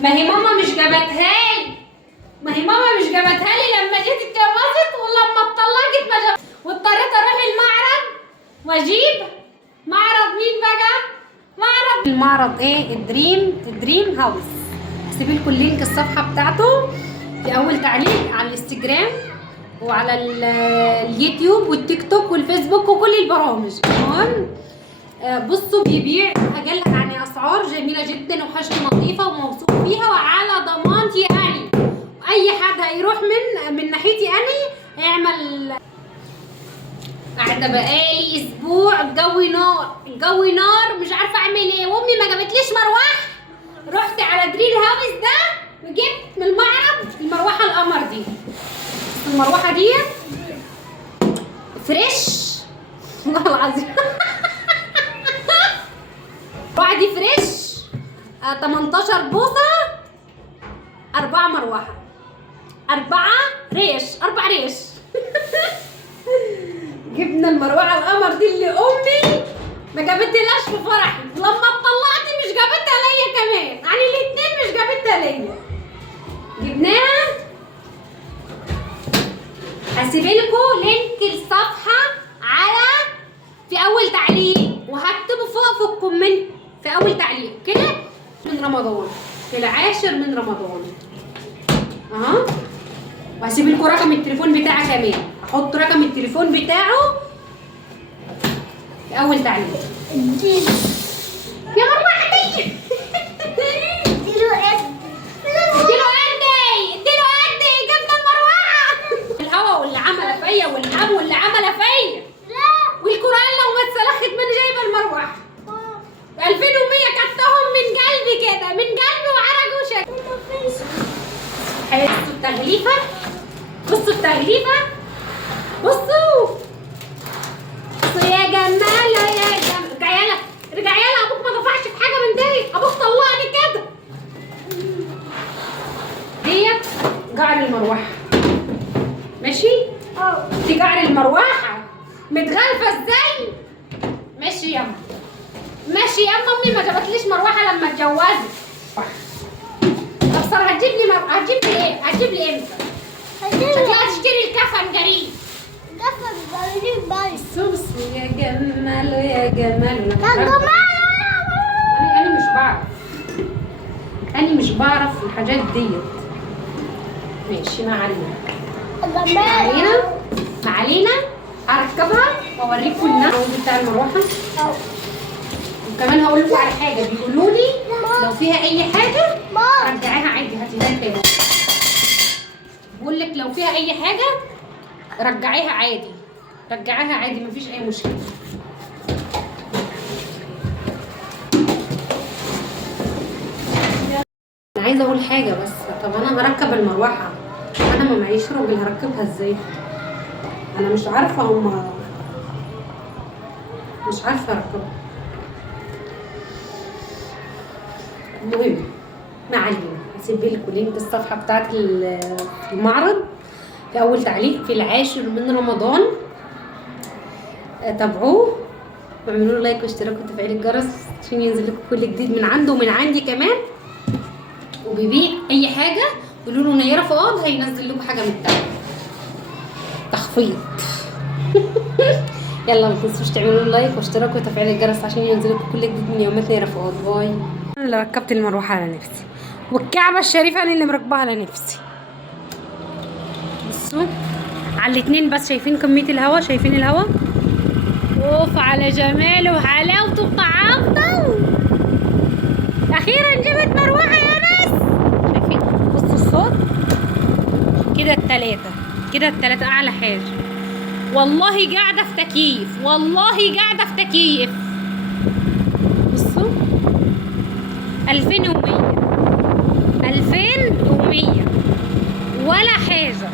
ما هي ماما مش جابتها لي، ما هي ماما مش جابتها لي لما جيت اتجوزت، ولما اتطلقت ما جابت، واضطريت اروح المعرض واجيب. معرض مين بقى؟ معرض المعرض ايه؟ الدريم هاوس. هسيب لكم اللينك الصفحه بتاعته في اول تعليق على الانستجرام وعلى اليوتيوب والتيك توك والفيسبوك وكل البرامج. المهم بصوا بيبيع اقل يعني اسعار جميله جدا وحاجه نظيفه وموثوق فيها وعلى ضمانتي اني. اي حد هيروح من ناحيتي اني هيعمل. قاعده بقالي اسبوع الجو نار، الجو نار، مش عارفه اعمل ايه، وامي ما جابتليش مروحه. رحت على دريم هاوس ده وجبت من المعرض المروحه القمر دي. المروحه دي فريش والله العظيم. دي فريش 18 بوصه، 4 مروحه، 4 ريش. جبنا المروحه القمر دي اللي امي ما جابتهاش في فرحي، ولما اتطلقت مش جابتها ليا كمان، يعني الاثنين مش جابتها ليا. جبناها. هسيب لكم لينك الصفحه على في اول تعليق، وهكتبه فوق في الكومنت في اول تعليق كده. من رمضان، في العاشر من رمضان اهو. وهسيب لكم رقم التليفون بتاعه كمان، احط رقم التليفون بتاعه في اول تعليق. يا مروحتي اديله قدي جبنا المروحه. الهوا واللي عمل فيا والهم واللي عمل فيا والقران لو ما اتسلخت من جايبه المروحه 2100 كتهم من قلبي كده، من قلبي وعرق وشك. بصوا التغليفه، بصوا التغليفه، بصوا يا جمال يا جمال. ارجعي يلا ابوك ما دفعش في حاجه من دي، ابوك طلعني كده. ديت جعر المروحه ماشي؟ دي جعر المروحه متغلفه ازاي؟ ماشي ياما، ماشي ياما. امي ما جابتليش مروحه لما اتجوزت. ابصر هتجيب لي ايه؟ هتجيب لي امتى؟ شكلها تشتري الكفن قريب. كفن قريب بس. يا جمال يا جمال. انا مش بعرف الحاجات ديت. ماشي ما علينا هركبها واوريكم النحو بتاع المروحه. وكمان هقول لكم على حاجه بيقولوا لي لو فيها اي حاجه رجعيها عادي، هاتيها تاني. بقول لك لو فيها اي حاجه رجعيها عادي، مفيش اي مشكله. انا عايزه اقول حاجه بس. طب انا هركب المروحه، انا ما معيش راجل، هركبها ازاي؟ انا مش عارفه مش عارفه اركبها. المهم ما علينا، هسيب لكم لينك الصفحه بتاعت المعرض في اول تعليق في العاشر من رمضان. تابعوه واعملوا له لايك واشتراك وتفعيل الجرس عشان ينزل لكم كل جديد من عنده ومن عندي كمان. وبيبيع اي حاجه قولوا له نيره فؤاد هينزل لكم حاجه من تحت تخفيض. يلا ما تنسوش تعملوا لايك واشتراك وتفعيل الجرس عشان ينزل لكم كل جديد من يومات نيره فؤاد. باي. انا اللي ركبت المروحه على نفسي، والكعبه الشريفه انا اللي مركباها على نفسي. بصوا على الاتنين بس، شايفين كميه الهواء؟ شايفين الهواء؟ اوف على جماله وحلاوته وطعامته. اخيرا جبت مروحه يا ناس. شايفين؟ بصوا الصوت كده. التلاتة اعلى حاجه. والله قاعده في تكييف، بصوا 2100 ولا حاجه.